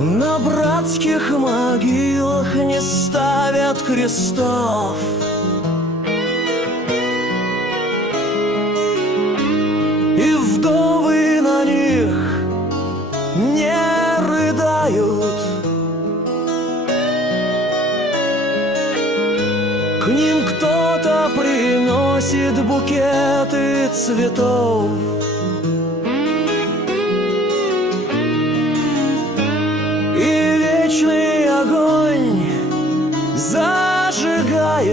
На братских могилах не ставят крестов. И вдовы на них не рыдают. К ним кто-то приносит букеты цветов. И вечный огонь зажигает